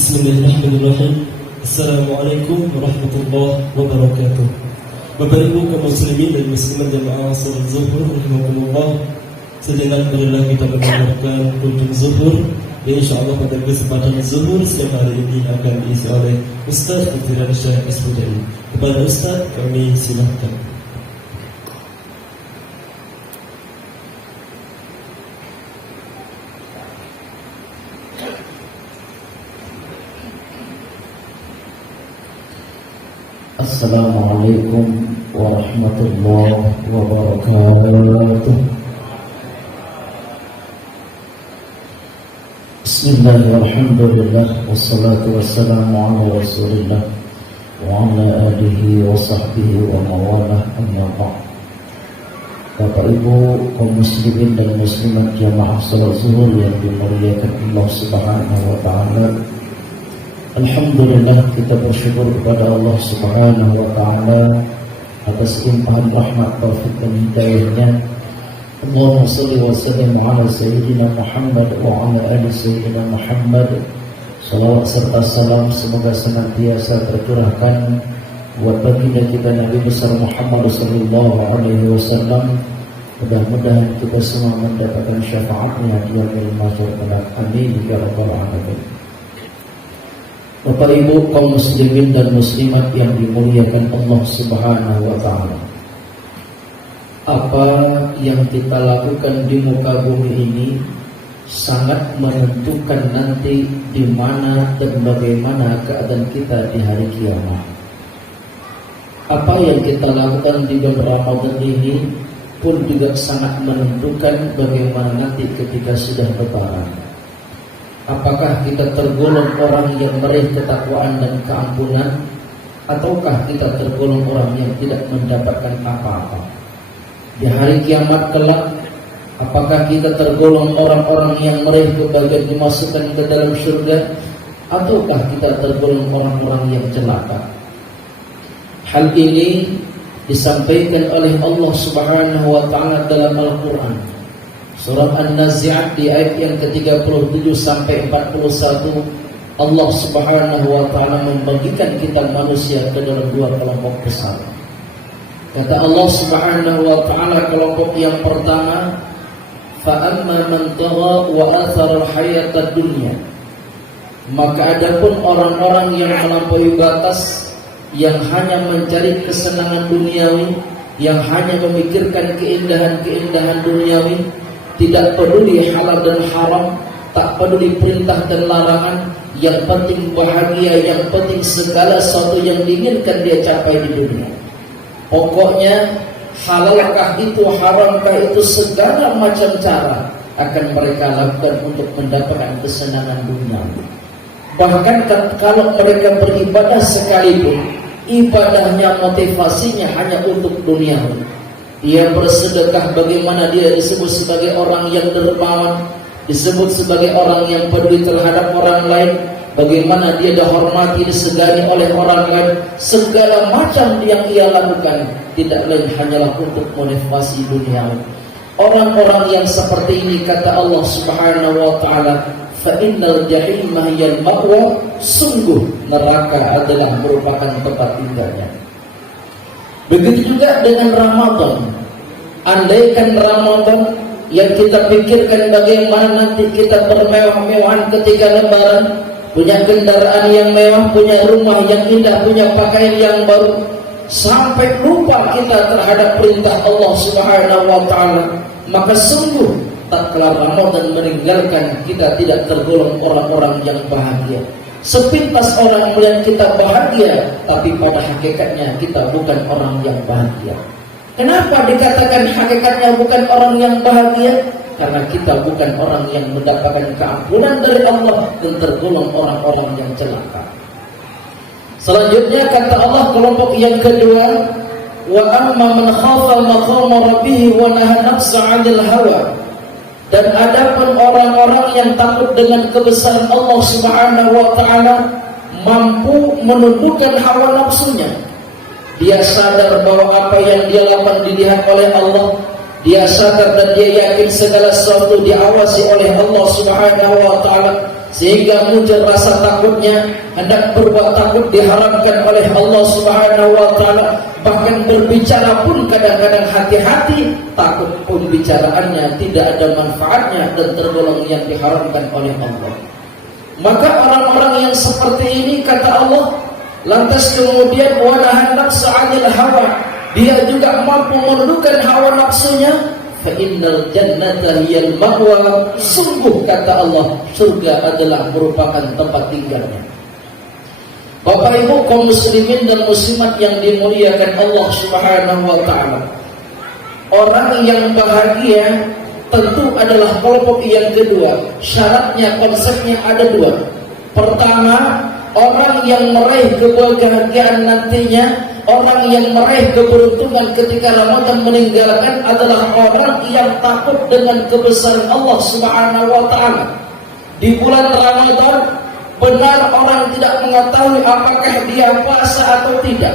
Bismillahirrahmanirrahim. Assalamualaikum warahmatullahi wabarakatuh. Bapak Ibu kaum muslimin dan muslimat jamaah salat zuhur rahimakumullah. Sejenak marilah kita mendengarkan kunjung zuhur yang insyaallah pada kesempatan zuhur siang hari ini akan diisi oleh Ustaz Fadilah Syekh Ismudai. Kepada Ustaz kami silakan. Assalamualaikum warahmatullahi wabarakatuh. Bismillahirrahmanirrahim. Wassalatu wassalamu ala rasulillah wa ala alihi wa sahbihi wa mawalah, amma ba'd. Bapak Ibu kaum muslimin dan muslimat jamaah salat zuhur yang dimuliakan Allah Subhanahu wa ta'ala, alhamdulillah kita bersyukur kepada Allah Subhanahu wa ta'ala atas limpahan rahmat, taufik dan hidayahnya. Allahumma salli wa sallim ala sayyidina Muhammad wa ala ali sayyidina Muhammad. Salawat serta salam semoga senantiasa tercurahkan buat baginda kita Nabi besar Muhammad sallallahu alaihi wasallam. Mudah-mudahan kita semua mendapatkan syafaatnya di yaumil mahsyar. Amin ya rabbal alamin. Bapak Ibu kaum muslimin dan muslimat yang dimuliakan Allah Subhanahu wa ta'ala, apa yang kita lakukan di muka bumi ini sangat menentukan nanti di mana dan bagaimana keadaan kita di hari kiamat. Apa yang kita lakukan di bulan Ramadan ini pun juga sangat menentukan bagaimana nanti ketika sudah lebaran. Apakah kita tergolong orang yang meraih ketakwaan dan keampunan, ataukah kita tergolong orang yang tidak mendapatkan apa-apa? Di hari kiamat kelak, apakah kita tergolong orang-orang yang meraih kebahagiaan dimasukkan ke dalam surga, ataukah kita tergolong orang-orang yang celaka? Hal ini disampaikan oleh Allah Subhanahu wa ta'ala dalam Al-Quran. Surah An-Nazi'at di ayat yang ke-37 sampai 41, Allah Subhanahu wa ta'ala membagikan kita manusia ke dalam dua kelompok besar. Kata Allah Subhanahu wa ta'ala, kelompok yang pertama, فَأَمَّا مَنْ طَغَى وَآثَرَ الْحَيَاةَ الدُّنْيَا. Maka adapun orang-orang yang melampaui batas, yang hanya mencari kesenangan duniawi, yang hanya memikirkan keindahan-keindahan duniawi, tidak peduli halal dan haram, tak peduli perintah dan larangan, yang penting bahagia, yang penting segala sesuatu yang diinginkan dia capai di dunia. Pokoknya halalkah itu, haramkah itu, segala macam cara akan mereka lakukan untuk mendapatkan kesenangan dunia. Bahkan kalau mereka beribadah sekalipun, ibadahnya motivasinya hanya untuk dunia. Dia bersedekah, bagaimana dia disebut sebagai orang yang dermawan, disebut sebagai orang yang peduli terhadap orang lain, bagaimana dia dihormati, disegani oleh orang lain. Segala macam yang ia lakukan tidak lain hanyalah untuk motivasi dunia. Orang-orang yang seperti ini, kata Allah Subhanahu wa ta'ala, fa'innal jahimah hiyal ma'wa, sungguh neraka adalah merupakan tempat tinggalnya. Begitu juga dengan Ramadan. Andaikan Ramadan yang kita pikirkan bagaimana nanti kita bermewah-mewahan ketika lebaran, punya kendaraan yang mewah, punya rumah yang indah, punya pakaian yang baru, sampai lupa kita terhadap perintah Allah Subhanahu wa ta'ala, maka sungguh tatkala Ramadan meninggalkan kita tidak tergolong orang-orang yang bahagia. Sepintas orang melihat kita bahagia, tapi pada hakikatnya kita bukan orang yang bahagia. Kenapa dikatakan hakikatnya bukan orang yang bahagia? Karena kita bukan orang yang mendapatkan keampunan dari Allah dan tergolong orang-orang yang celaka. Selanjutnya kata Allah, kelompok yang kedua, wa amma man khafa maqama rabbih wa naha nafsa 'anil hawa. Dan adapun orang-orang yang takut dengan kebesaran Allah Subhanahu wa ta'ala, mampu menundukkan hawa nafsunya. Dia sadar bahwa apa yang dia lakukan dilihat oleh Allah. Dia sadar dan dia yakin segala sesuatu diawasi oleh Allah Subhanahu wa ta'ala. sehingga muncul rasa takutnya, hendak berbuat takut diharamkan oleh Allah Subhanahu wa taala. Bahkan berbicara pun kadang-kadang hati-hati, takut pembicaraannya tidak ada manfaatnya dan tergolong yang diharamkan oleh Allah. Maka orang-orang yang seperti ini, kata Allah, lantas kemudian wanahan nafsa 'anil hawa, dia juga mampu menundukkan hawa nafsunya, fa innal jannata hiyal ma'wa, sungguh kata Allah, surga adalah merupakan tempat tinggalnya. Bapak Ibu kaum muslimin dan muslimat yang dimuliakan Allah Subhanahu wa taala, orang yang bahagia tentu adalah kelompok yang kedua. Syaratnya, konsepnya ada dua. Pertama, orang yang meraih kebahagiaan nantinya, orang yang meraih keberuntungan ketika Ramadan meninggalkan adalah orang yang takut dengan kebesaran Allah Subhanahu wa taala. Di bulan Ramadan benar orang tidak mengetahui apakah dia puasa atau tidak.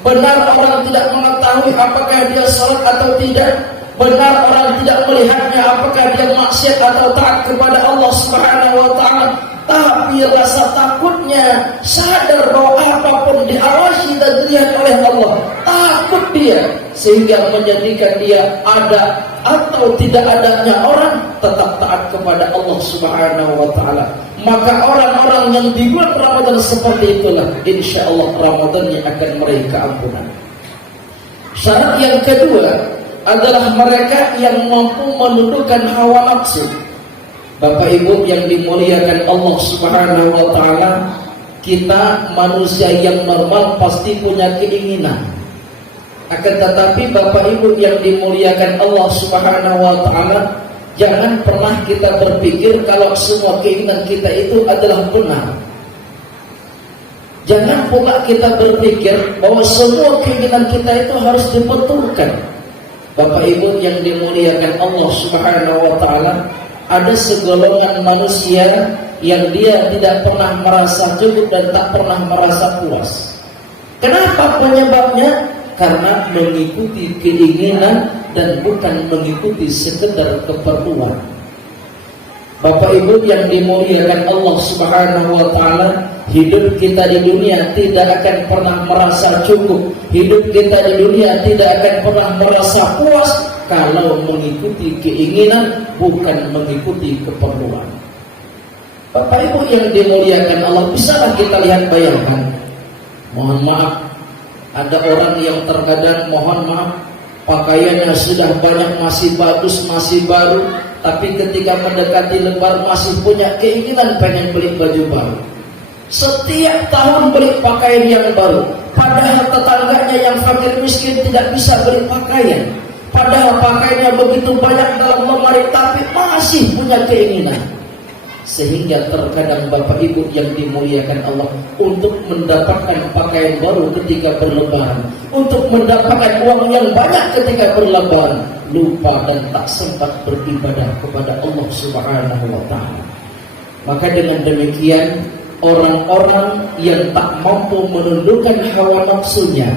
Benar orang tidak mengetahui apakah dia salat atau tidak. Benar orang tidak melihatnya apakah dia maksiat atau taat kepada Allah Subhanahu wa taala. Tapi rasa takutnya, sadar bahwa apapun diawasi dan dilihat oleh Allah, takut dia, sehingga menjadikan dia ada atau tidak adanya orang tetap taat kepada Allah Subhanahu wa taala. Maka orang-orang yang di bulan Ramadan seperti itulah, insya Allah Ramadannya akan meraih keampunan. Syarat yang kedua adalah mereka yang mampu menundukkan hawa nafsu. Bapak Ibu yang dimuliakan Allah Subhanahu wa taala, kita manusia yang normal pasti punya keinginan. Akan tetapi Bapak Ibu yang dimuliakan Allah Subhanahu wa taala, jangan pernah kita berpikir kalau semua keinginan kita itu adalah benar. Jangan pula kita berpikir bahwa semua keinginan kita itu harus dibetulkan. Bapak Ibu yang dimuliakan Allah Subhanahu wa taala, ada segolongan manusia yang dia tidak pernah merasa cukup dan tak pernah merasa puas. Kenapa penyebabnya? Karena mengikuti keinginan dan bukan mengikuti sekedar keperluan. Bapak Ibu yang dimuliakan Allah Subhanahu wa taala, hidup kita di dunia tidak akan pernah merasa cukup. Hidup kita di dunia tidak akan pernah merasa puas kalau mengikuti keinginan bukan mengikuti keperluan. Bapak Ibu yang dimuliakan Allah, bisalah kita lihat, bayangkan, mohon maaf, ada orang yang terkadang mohon maaf pakaiannya sudah banyak, masih bagus, masih baru, tapi ketika mendekati Lebaran masih punya keinginan pengen beli baju baru. Setiap tahun beli pakaian yang baru, padahal tetangganya yang fakir miskin tidak bisa beli pakaian. Padahal pakaiannya begitu banyak dalam lemari, tapi masih punya keinginan. Sehingga terkadang Bapak Ibu yang dimuliakan Allah, untuk mendapatkan pakaian baru ketika berlebaran, untuk mendapatkan uang yang banyak ketika berlebaran, lupa dan tak sempat beribadah kepada Allah Subhanahu wa taala. Maka dengan demikian, orang-orang yang tak mampu menundukkan hawa nafsunya,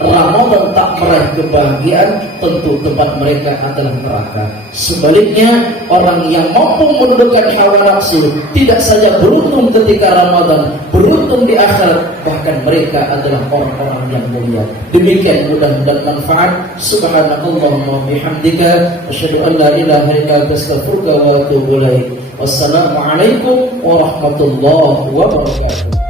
Ramadan tak meraih kebahagiaan, tentu tempat mereka adalah neraka. Sebaliknya, orang yang mampu menundukkan hawa nafsu tidak saja beruntung ketika Ramadan, beruntung di akhirat, bahkan mereka adalah orang-orang yang mulia. Demikian mudah-mudahan manfaat. Subhanakallahumma bihamdika, asyhadu an la ilaha illa anta, astaghfiruka wa atubu ilaik. Wassalamualaikum warahmatullahi wabarakatuh.